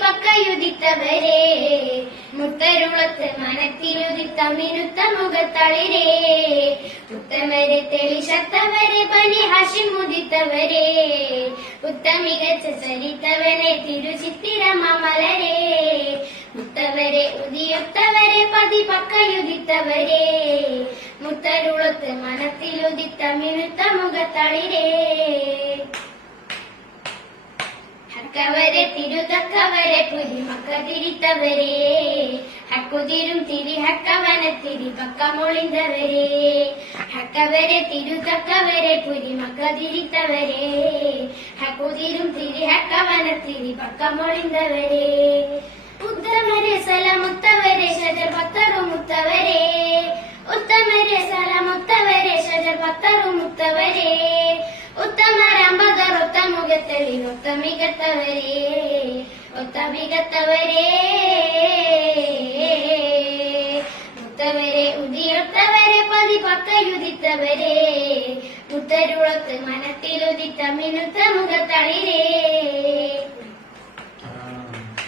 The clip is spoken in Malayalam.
പക്കയുദിത്തവരെ മുത്തരുളത്ത് മനത്തിലുദിത്ത മിനുത്ത മുഖത്തളിരേ ഉത്തമരെ തെളിശത്തവരെ ബനി ഹാഷിം മുദിത്തവരെ ഉത്തമികച്ച ചരിത്തവരെ തിരുചിത്തിരമലരെ മുത്തവരെ ഉദിയൊത്തവരെ പതി പക്കയുദിത്തവരെ മുത്തരുളത്ത് മനത്തിലുദിത്ത മിനുത്ത മുഖത്തളിരേ ഹക്കവരെ തിരുതക്കവരെ പുരിമക്ക തിരിത്തവരെ ഹക്കുതിരും തിരി ഹക്കവനത്തിരി പക്കമൊളിന്തവരെ ഹക്കവരെ തിരുതക്കവരെ പുരിമക്ക തിരിത്തവരെ ഹക്കുതിരും തിരി ഹക്കവനത്തിരി പക്കമൊളിന്തവരെ ഉത്തമരെ സലമുത്തവരെ ഷജർ പത്തറു മുത്തവരെ ഉത്തമരെ സലമുത്തവരെ ഷജർ പത്തറു മുത്തവരെ ഉത്തമരമ്പതർ ഒത്തമുഖത്തളി ഒത്തമികത്തവരെ ഒത്തമികത്തവരെ മുത്തവരെ ഉദിയൊത്തവരെ പതി പക്കയുദിത്തവരെ മുത്തരുളത്ത് മനത്തിലുദിത്ത മിനുത്ത മുഖത്തളിരേ